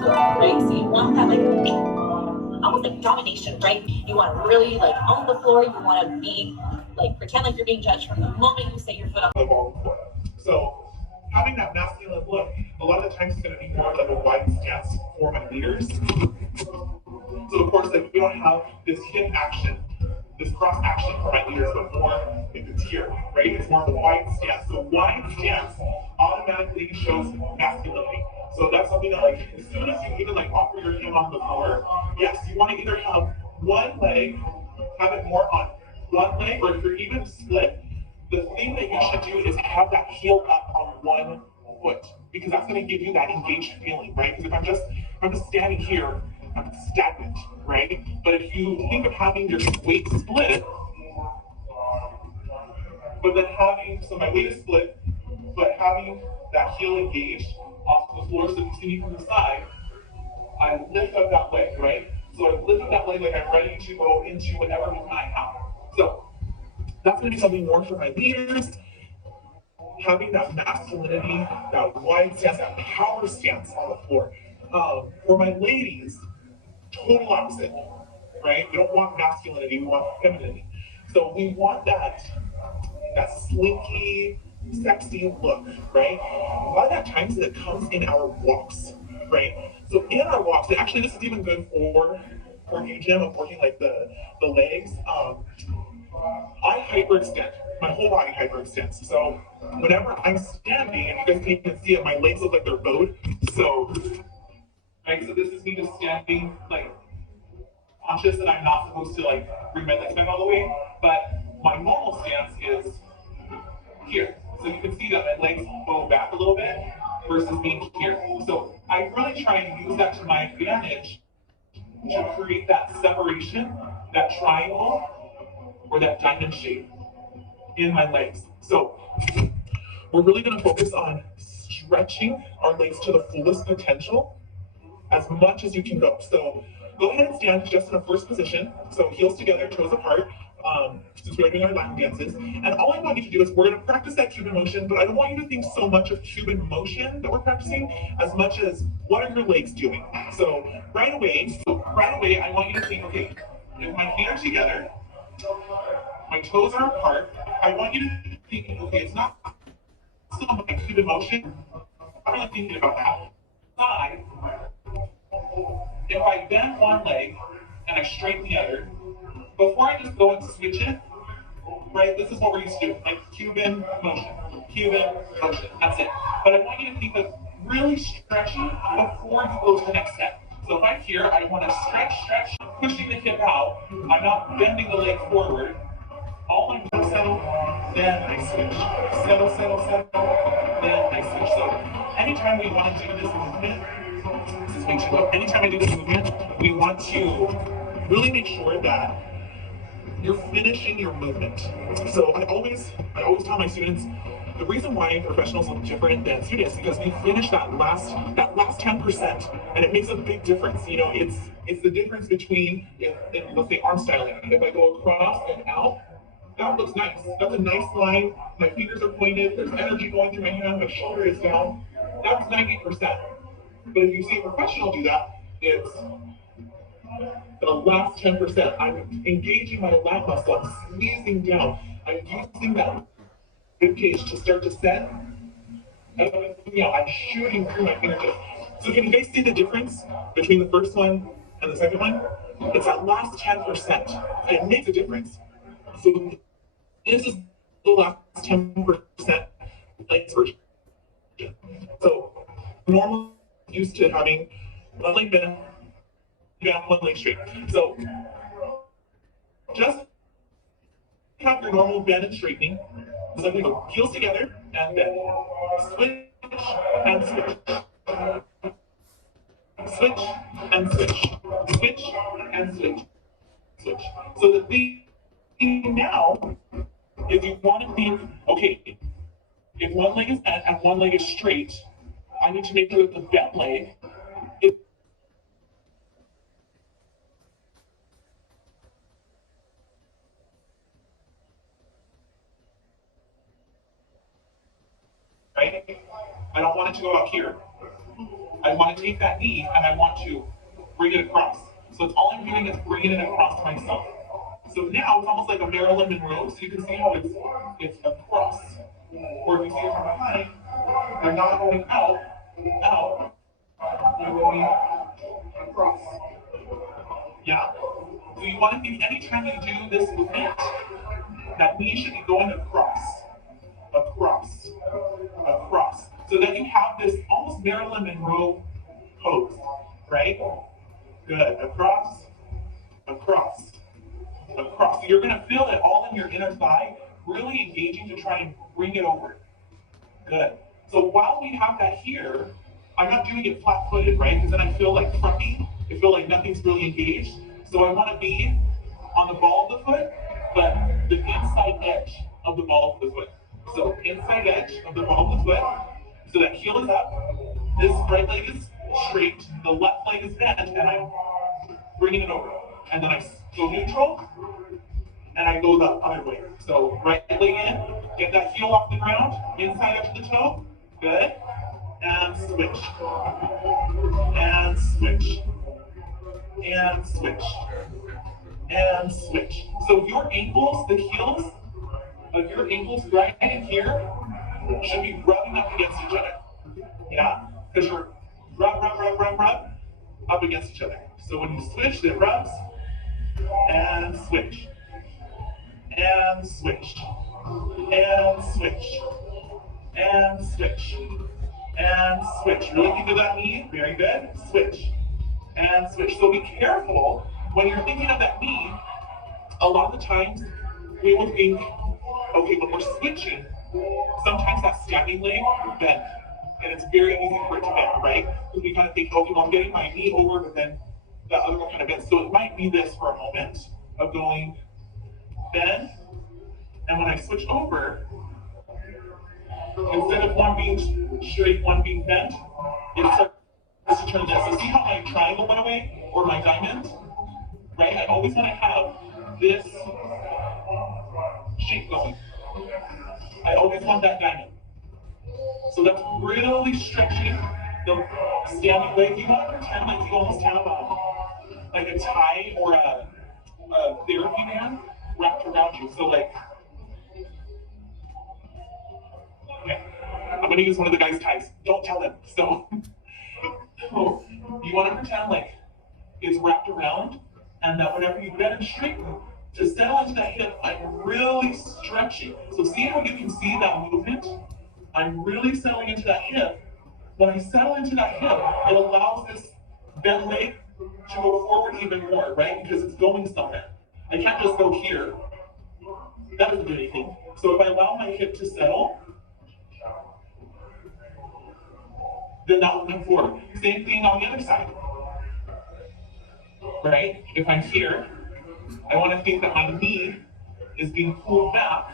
floor, right? So you want that like almost like domination, right? You want to really like own the floor. You want to be like pretend like you're being judged from the moment you set your foot on the ballroom floor. So having that masculine look, a lot of the times it's going to be more like a wide stance for my leaders. So of course, like we don't have this hip action, this cross action for my leaders, but more like the tier, right? It's more of a wide stance. So wide stance automatically shows masculinity. So that's something that like as soon as you even like offer your hand on the floor, yes, you want to either have one leg, have it more on one leg, or if you're even split, the thing that you should do is have that heel up on one foot, because that's going to give you that engaged feeling, right? Because if I'm just standing here, I'm stagnant, right? But if you think of having your weight split, but then having, so my weight is split, but having that heel engaged off the floor, so if you see me from the side, I lift up that leg, right? So I lift up that leg like I'm ready to go into whatever movement I have. So that's going to be something more for my leaders, having that masculinity, that wide stance, that power stance on the floor. For my ladies, total opposite, right? We don't want masculinity, we want femininity. So we want that slinky, sexy look, right? A lot of that times it comes in our walks, right? So in our walks, and actually this is even good for you, Jim, of working like the legs. I hyperextend. My whole body hyperextends. So whenever I'm standing, and you guys can even see it, my legs look like they're bowed. So, right, so this is me just standing, like, conscious that I'm not supposed to, like, bring my legs back all the way. But my normal stance is here. So you can see that my legs bow back a little bit versus being here. So I really try and use that to my advantage to create that separation, that triangle, or that diamond shape in my legs. So we're really going to focus on stretching our legs to the fullest potential as much as you can go. So go ahead and stand just in a first position. So heels together, toes apart, since we're doing our Latin dances. And all I want you to do is we're going to practice that Cuban motion, but I don't want you to think so much of Cuban motion that we're practicing as much as what are your legs doing. So right away, I want you to think, okay, if my feet are together, my toes are apart, I want you to think, okay, it's not so much Cuban motion. I'm really thinking about that. Side, if I bend one leg and I straighten the other, before I just go and switch it, right, this is what we're used to, like Cuban motion, that's it. But I want you to think of really stretching before you go to the next step. So if I'm here, I want to stretch, pushing the hip out. I'm not bending the leg forward. All I'm doing is settle, then I switch. Settle, then I switch. So anytime we want to do this movement, anytime I do this movement, we want to really make sure that you're finishing your movement. So I always tell my students, the reason why professionals look different than students is because we finish that last 10%, and it makes a big difference. You know, it's the difference between let's say arm styling. If I go across and out, that looks nice. That's a nice line. My fingers are pointed. There's energy going through my hand. My shoulder is down. That's 90%. But if you see a professional do that, it's the last 10%. I'm engaging my lat muscle. I'm squeezing down. I'm using that rib cage to start to set. And I'm shooting through my fingertips. So can you guys see the difference between the first one and the second one? It's that last 10%. And it makes a difference. So this is the last 10% legs version. So normally used to having one leg bent, one leg straight. So just have your normal bend and straightening. So we go heels together and bend. Switch and switch. Switch and switch. Switch and switch. Switch. So the thing now is you want to think, okay, if one leg is bent and one leg is straight, I need to make sure that the bent leg is right. I don't want it to go out here. I want to take that knee and I want to bring it across. So it's all I'm doing is bringing it across myself. So now it's almost like a Marilyn Monroe, so you can see how it's across. Or if you see it from behind, I'm not going out, I'm going across. Yeah? So you want to think anytime you do this movement, that knee should be going across, across, across. So that you have this almost Marilyn Monroe pose, right? Good. Across, across, across. So you're going to feel it all in your inner thigh, really engaging to try and bring it over. Good. So while we have that here, I'm not doing it flat-footed, right? Because then I feel like trumpy. I feel like nothing's really engaged. So I want to be on the ball of the foot, but the inside edge of the ball of the foot. So inside edge of the ball of the foot. So that heel is up. This right leg is straight. The left leg is bent, and I'm bringing it over. And then I go neutral, and I go the other way. So right leg in, get that heel off the ground, inside edge of the toe. Good. And switch. And switch. And switch. And switch. So your ankles, the heels of your ankles right in here should be rubbing up against each other. Yeah? Because you're rub up against each other. So when you switch, it rubs and switch. And switch. And switch. And switch. And switch. Really think of that knee. Very good. Switch. And switch. So be careful when you're thinking of that knee. A lot of the times we will think, okay, when we're switching, sometimes that standing leg bends. And it's very easy for it to bend, right? Because we kind of think, okay, well, I'm getting my knee over, but then the other one kind of bends. So it might be this for a moment of going bend. And when I switch over, instead of one being straight, one being bent, it starts to turn this. So see how my triangle went away, or my diamond, right? I always want to have this shape going. I always want that diamond. So that's really stretching the standing leg. You want to pretend like you almost have like a tie or a therapy band wrapped around you. So like, okay, I'm going to use one of the guys' ties. Don't tell them. So you want to pretend like it's wrapped around, and that whenever you bend and straighten, to settle into that hip, I'm really stretching. So see how you can see that movement? I'm really settling into that hip. When I settle into that hip, it allows this bent leg to go forward even more, right? Because it's going somewhere. I can't just go here. That doesn't do anything. So if I allow my hip to settle, then that will come forward. Same thing on the other side. Right? If I'm here, I want to think that my knee is being pulled back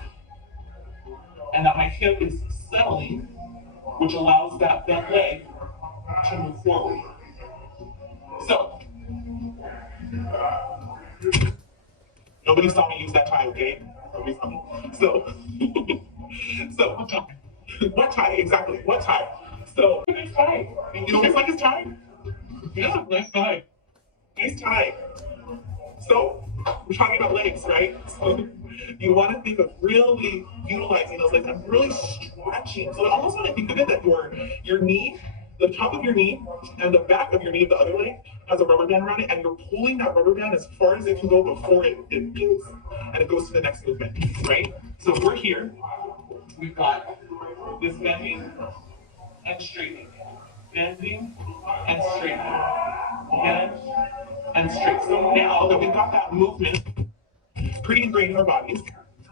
and that my hip is settling, which allows that bent leg to move forward. So, nobody saw me use that tie, okay? Nobody saw me. So, what tie? Exactly, what tie? So, nice tie. You know, it's like his tie? Yeah, nice tie. Nice tie. So, we're talking about legs, right? So, you want to think of really utilizing those legs. I'm really stretching. So I almost want to think of it that your knee, the top of your knee and the back of your knee of the other leg has a rubber band around it, and you're pulling that rubber band as far as it can go before it pings, and it goes to the next movement, right? So if we're here, we've got this bending and straightening, bending and straightening, bend and straight. So now that we've got that movement pretty ingrained in our bodies,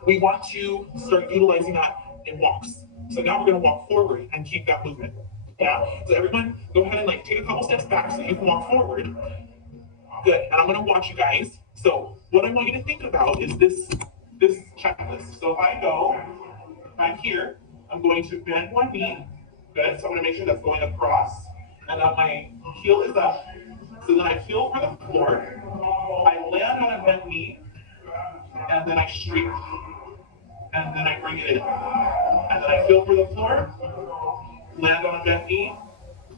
we want to start utilizing that in walks. So now we're going to walk forward and keep that movement. Yeah. So everyone, go ahead and like take a couple steps back so you can walk forward. Good. And I'm going to watch you guys. So what I want you to think about is this checklist. So if I'm here, I'm going to bend one knee. Good. So I'm going to make sure that's going across, and that my heel is up. So then I feel for the floor. I land on a bent knee, and then I straighten, and then I bring it in. And then I feel for the floor, land on a bent knee,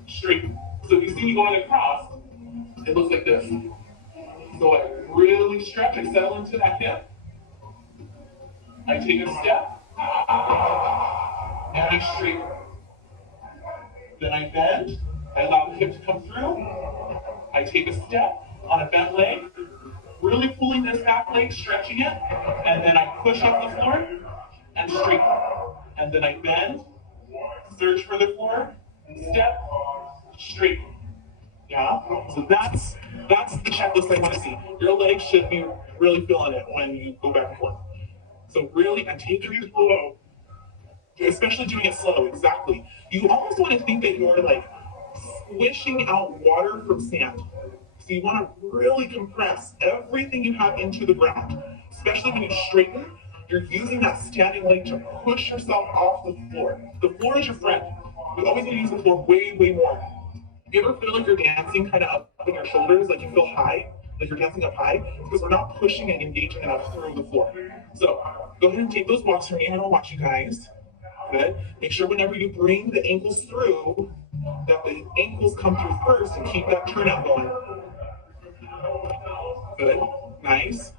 straighten. So if you see me going across, it looks like this. So I really stretch, I settle into that hip. I take a step, and I straighten. Then I bend, I allow the hip to come through. I take a step on a bent leg, really pulling this back leg, stretching it, and then I push off the floor and straighten. And then I bend, search for the floor, step, straighten. Yeah, so that's the checklist I want to see. Your legs should be really feeling it when you go back and forth. So really, and take it slow, especially doing it slow, exactly. You almost want to think that you're like squishing out water from sand. So you want to really compress everything you have into the ground, especially when you straighten. You're using that standing leg to push yourself off the floor. The floor is your friend. We always need to use the floor way, way more. You ever feel like you're dancing kind of up in your shoulders, like you feel high, like you're dancing up high? Because we're not pushing and engaging enough through the floor. So go ahead and take those walks from me. I'm gonna watch you guys. Good. Make sure whenever you bring the ankles through, that the ankles come through first and keep that turnout going. Good. Nice.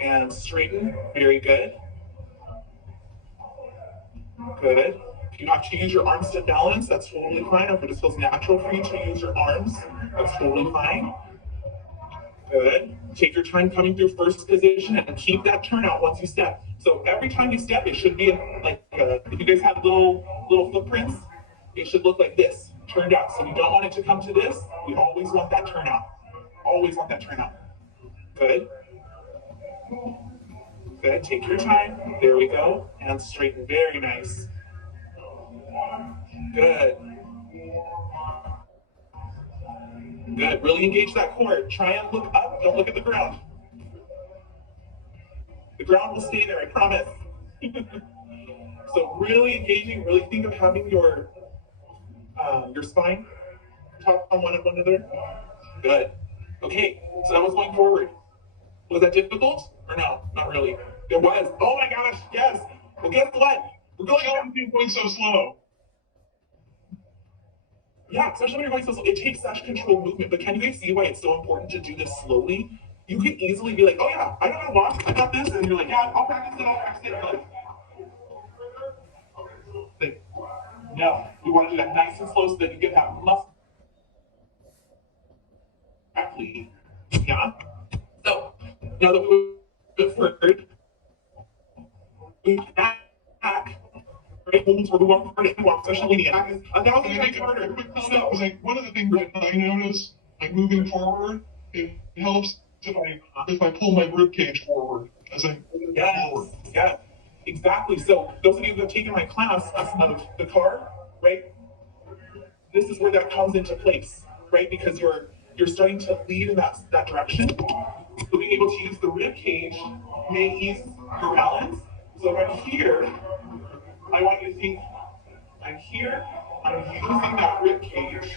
And straighten. Very good. Good. If you have to use your arms to balance, that's totally fine. If it just feels natural for you to use your arms, that's totally fine. Good. Take your time coming through first position and keep that turnout once you step. So every time you step, it should be like, if you guys have little footprints, it should look like this, turned out. So we don't want it to come to this. We always want that turnout. Always want that turnout. Good. Good. Take your time. There we go. And straighten. Very nice. Good. Good. Really engage that core. Try and look up. Don't look at the ground. The ground will stay there, I promise. So really engaging, really think of having your spine top on one another. Good. Okay, so that was going forward. Was that difficult or no? Not really. It was. Oh my gosh, yes. Well, guess what? We're going so slow. Yeah, especially when you're going so slow. It takes such controlled movement, but can you guys see why it's so important to do this slowly? You could easily be like, oh yeah, I know how to walk, I got this, and you're like, yeah, I'll practice it. Like, no, we want to do that nice and slow so that you get that muscle. Yeah. So now that we went forward, we back. Right, movements where we walk forward and walk, especially leaning. Back is 1,000 times harder. So, like one of the things that I notice, like moving forward, it helps if I pull my rib cage forward as I move forward. Yeah, exactly. So those of you who have taken my class of the car, right? This is where that comes into place, right? Because you're starting to lead in that direction. So being able to use the rib cage may ease your balance. So if I'm here, I want you to think, I'm here, I'm using that rib cage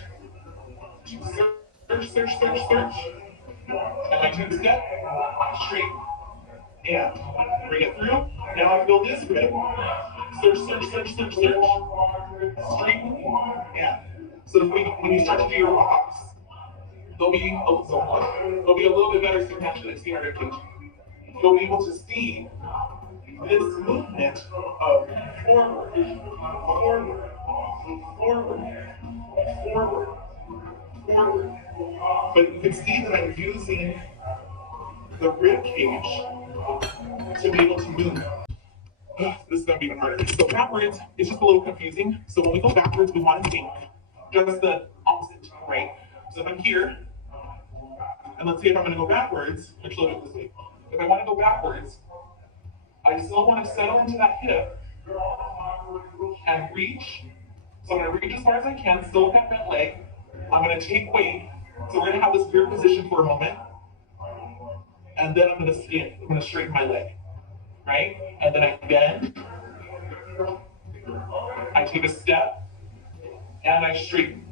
to search. And I take a step, straight, and bring it through. Now I feel this rib. Search, straighten, and so when you start to do your walks, they'll be a little bit better so you see our rib cage. You'll be able to see this movement of forward, but you can see that I'm using the rib cage to be able to move. This is going to be even harder. So backwards, it's just a little confusing. So when we go backwards, we want to think just the opposite, right? So if I'm here, and let's say if I'm going to go backwards, actually I'll do it this way. If I want to go backwards, I still want to settle into that hip and reach. So I'm going to reach as far as I can, still with that bent leg. I'm going to take weight. So we're going to have this weird position for a moment. And then I'm going to straighten my leg, right? And then I bend. I take a step, and I straighten.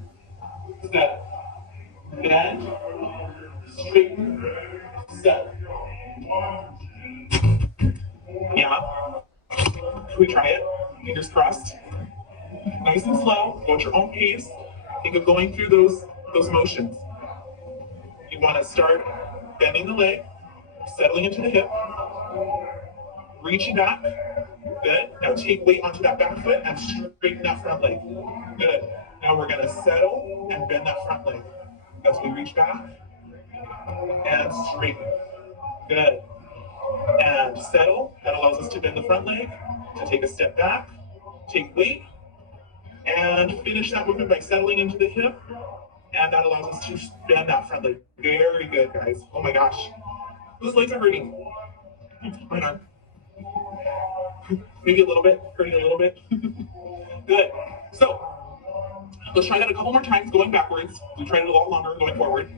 Step, bend, straighten, step. Yeah. Can we try it? Fingers crossed. Nice and slow. Go at your own pace. Think of going through those those motions. You want to start bending the leg, settling into the hip, reaching back. Good. Now take weight onto that back foot and straighten that front leg. Good. Now we're going to settle and bend that front leg as we reach back and straighten. Good. And settle. That allows us to bend the front leg, to take a step back, take weight, and finish that movement by settling into the hip. And that allows us to bend that front leg. Very good, guys. Oh my gosh. Those legs are hurting. Right on. Maybe a little bit, hurting a little bit. Good. So, let's try that a couple more times going backwards. We tried it a lot longer going forward.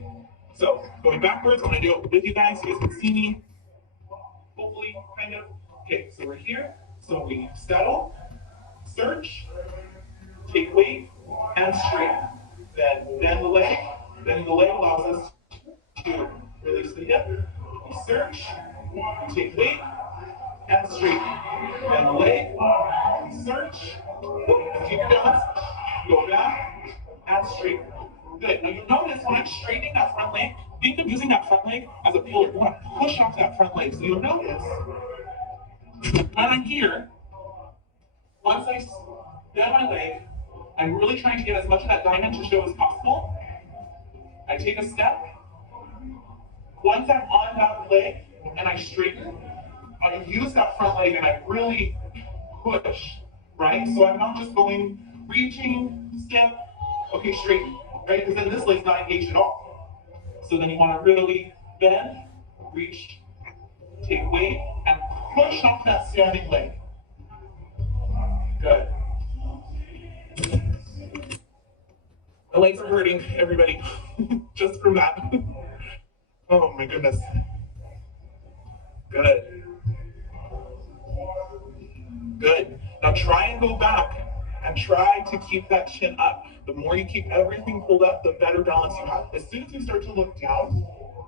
So, going backwards, I'm going to do it with you guys so you guys can see me. Hopefully, kind of. Okay, so we're here. So we settle, search, take weight, and straighten. Then bend the leg. Bending the leg allows us to release the hip. We search, we take weight, and straighten. Bend the leg, we search, keep your balance, go back, and straighten. Good. Now you'll notice when I'm straightening that front leg, think of using that front leg as a pillar. You want to push off that front leg. So you'll notice when I'm here, once I bend my leg, I'm really trying to get as much of that diamond to show as possible. I take a step. Once I'm on that leg and I straighten, I use that front leg and I really push, right? So I'm not just going, reaching, step, okay, straighten, right? Because then this leg's not engaged at all. So then you want to really bend, reach, take weight, and push off that standing leg. Good. The legs are hurting, everybody, just from that. Oh my goodness. Good. Good. Now try and go back and try to keep that chin up. The more you keep everything pulled up, the better balance you have. As soon as you start to look down,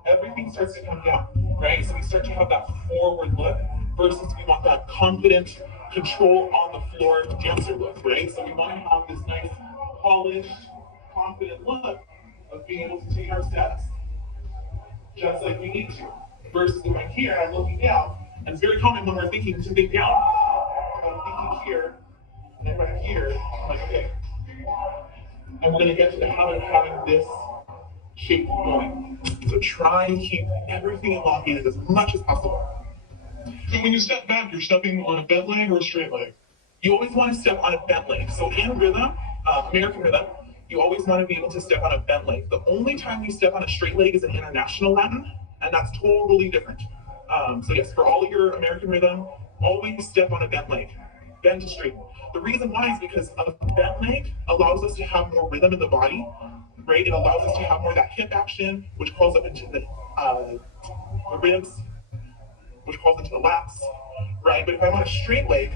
everything starts to come down, right? So we start to have that forward look versus we want that confident control on the floor dancer look, right? So we want to have this nice polished, confident look of being able to take our steps just like we need to. Versus if I'm here, I'm looking down, and it's very common when we're thinking to think down. I'm thinking here, and then right here, I'm like, okay. And we're going to get to the habit of having this shape going. So try and keep everything elongated as much as possible. So when you step back, you're stepping on a bent leg or a straight leg? You always want to step on a bent leg. So in rhythm, American rhythm, you always want to be able to step on a bent leg. The only time you step on a straight leg is in international Latin, and that's totally different. So yes, for all of your American rhythm, always step on a bent leg, bend to straighten. The reason why is because a bent leg allows us to have more rhythm in the body, right? It allows us to have more of that hip action, which calls up into the ribs, which calls into the lats, right? But if I'm on a straight leg,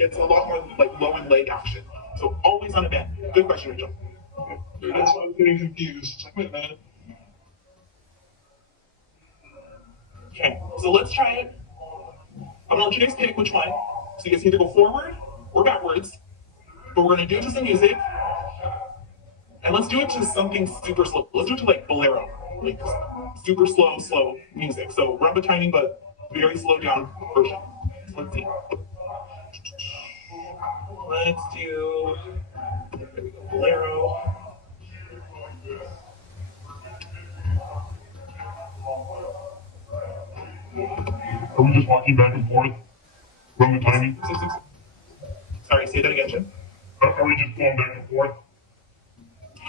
it's a lot more like low and leg action. So always on a bend. Good question, Rachel. That's why I'm getting confused. It's like, wait a minute. Okay, so let's try it. I'm gonna let you guys pick which one. So you guys can either go forward or backwards. But we're gonna do it to some music. And let's do it to something super slow. Let's do it to like Ballroom. Like super slow music. So rumba timing, but very slow down version. Let's see. Let's do Bolero. Are we just walking back and forth? Rumba timing? Sorry, say that again, Jim. Are we just going back and forth?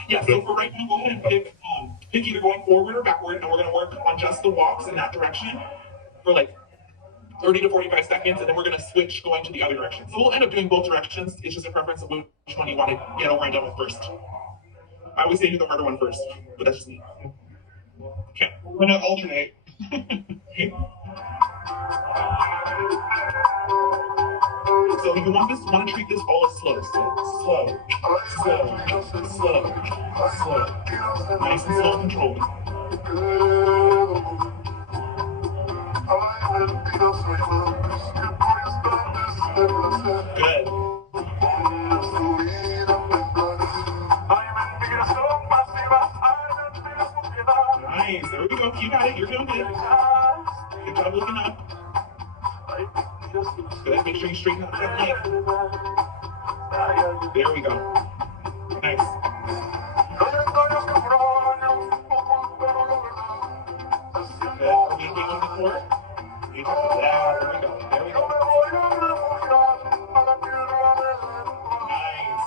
Yeah, so for right now, go ahead and pick either going forward or backward, and we're going to work on just the walks in that direction for like 30 to 45 seconds, and then we're going to switch going to the other direction. So we'll end up doing both directions. It's just a preference of which one you want to get over and done with first. I always say do the harder one first, but that's just me. Okay. We're going to alternate. Okay. So you want to treat this all as slow. Slow. Nice and slow and controlled. Good. You got it. You're doing good. Good job looking up. Good. Make sure you straighten up that leg. There we go. Nice. Good. Are we engaging the core? Yeah, there we go. There we go. Nice.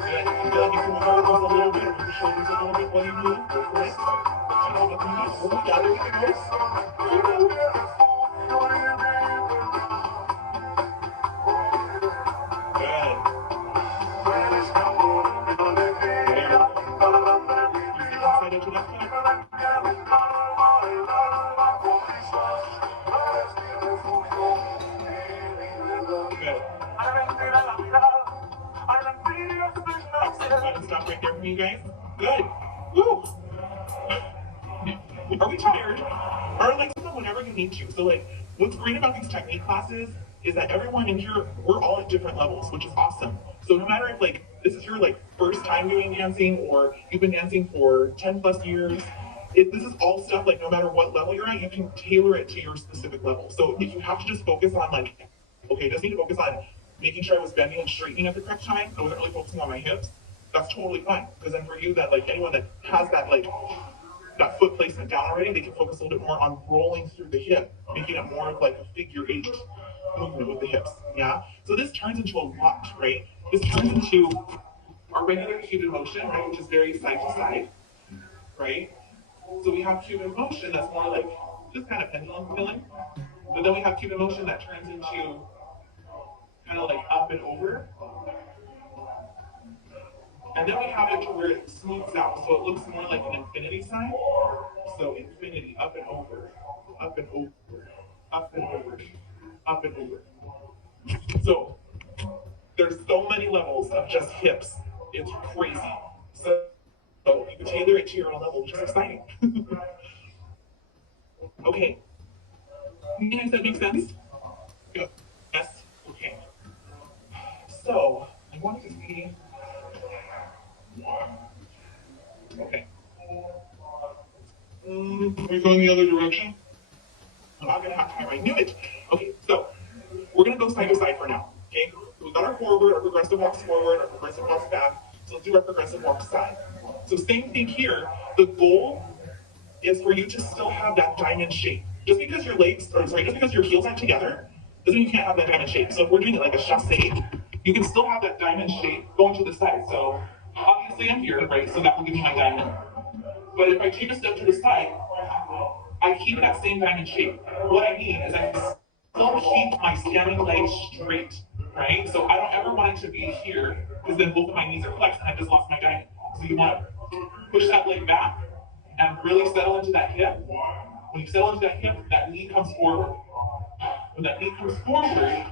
Good. I feel like you can move our arms a little bit, move your shoulders a little bit while you move. Go for it. I know what you need. Oh, we got it. There we go. Good. Inside into that foot. Good. Excellent. Go ahead and stop right there for me, guys. Good. Woo. Are we tired? Or like whenever you need to. So like, what's great about these technique classes is that everyone in here, we're all at different levels, which is awesome. So no matter if like this is your like first time doing dancing or you've been dancing for 10 plus years, this is all stuff like no matter what level you're at, you can tailor it to your specific level. So if you have to just focus on like, okay, I just need to focus on making sure I was bending and straightening at the correct time, I wasn't really focusing on my hips, that's totally fine. Because then for you, that like anyone that has that like that foot placement down already, they can focus a little bit more on rolling through the hip, making it more of like a figure 8 movement with the hips. Yeah. So this turns into a lot, right? This turns into our regular Cuban motion, right, which is very side to side, right? So we have Cuban motion that's more like just kind of pendulum feeling, but then we have Cuban motion that turns into kind of like up and over. And then we have it to where it smooths out, so it looks more like an infinity sign. So infinity, up and over, up and over, up and over, up and over. So there's so many levels of just hips. It's crazy. So you can tailor it to your own level, which is exciting. Okay. Does that make sense? Good. Yes? Okay. So I wanted to see. Okay. Are we going the other direction? I'm not gonna have time. I knew it. Okay, so we're gonna go side to side for now. Okay, we've got our forward, our progressive walks forward, our progressive walks back. So let's do our progressive walk side. So same thing here. The goal is for you to still have that diamond shape. Just because your legs, or sorry, just because your heels aren't together, doesn't mean you can't have that diamond shape. So if we're doing it like a chasse, you can still have that diamond shape going to the side. So obviously I'm here, right? So that will give me my diamond. But if I take a step to the side, I keep that same diamond shape. What I mean is I still keep my standing leg straight, right? So I don't ever want it to be here, because then both of my knees are flexed and I just lost my diamond. So you want to push that leg back and really settle into that hip. When you settle into that hip, that knee comes forward. When that knee comes forward,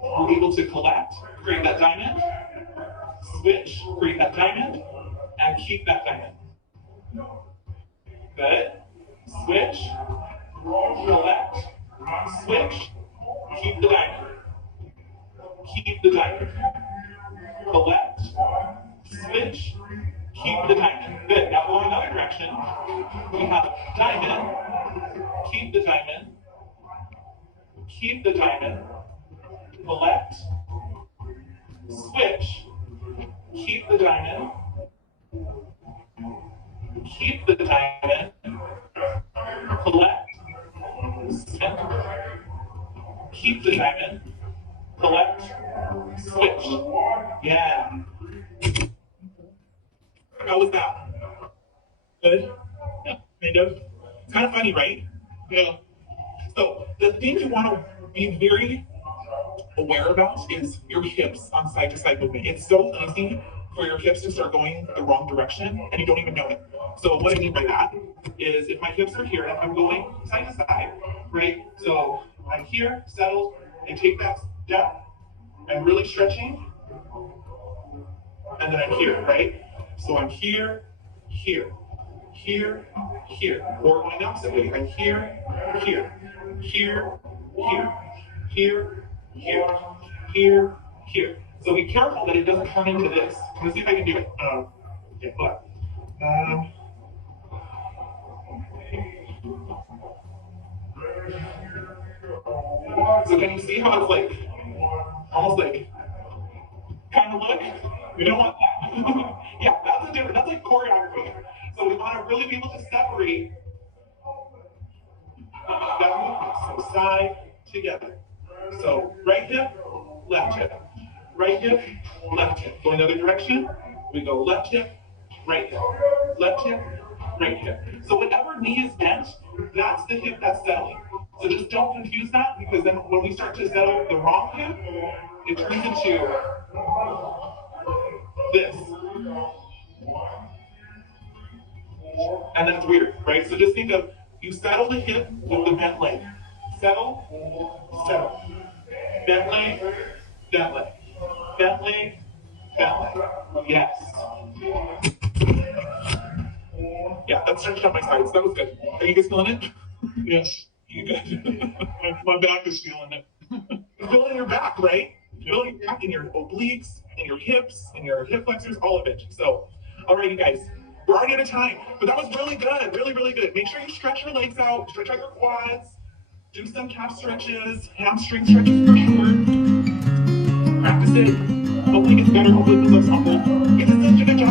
we're able to collect, create that diamond, switch, create that diamond, and keep that diamond. Good. Switch, collect, switch, keep the diamond. Keep the diamond. Collect, switch, keep the diamond. Good. Now going another direction. We have diamond, keep the diamond, keep the diamond, collect, switch, keep the diamond, keep the diamond, collect, switch, keep the diamond, collect, switch. Yeah. How was that? Good? Yeah, kind of. It's kind of funny, right? Yeah. So the thing you want to be very aware about is your hips on side to side movement. It's so easy for your hips to start going the wrong direction and you don't even know it. So what I mean by that is if my hips are here and I'm going side to side, right? So I'm here, settled, and take that down. I'm really stretching, and then I'm here, right? So I'm here, here, here, here. Or going the opposite way. I'm here, here, here, here, here, here, here, here. So be careful that it doesn't turn into this. Let's see if I can do it. Yeah, but, so can you see how it's like, almost like, kind of look? We don't want that. Yeah, that's a different, that's like choreography. So we want to really be able to separate that movement. So side, together. So right hip, left hip. Right hip, left hip. Go another direction, we go left hip, right hip. Left hip, right hip. So whatever knee is bent, that's the hip that's settling. So just don't confuse that, because then when we start to settle the wrong hip, it turns into this. And that's weird, right? So just think of, you settle the hip with the bent leg. Settle, settle. Bent leg, bent leg. Bent leg, bent leg. Yes. Yeah, that stretched out my sides. That was good. Are you guys feeling it? Yes. You good? My back is feeling it. You're feeling your back, right? You're feeling your back in your obliques, and your hips, and your hip flexors, all of it. So, all right, you guys. We're already out of time, but that was really good. Really, really good. Make sure you stretch your legs out, stretch out your quads, do some calf stretches, hamstring stretches for sure. Practice it. Hopefully it gets better. Hopefully it looks awful. You did such a good job.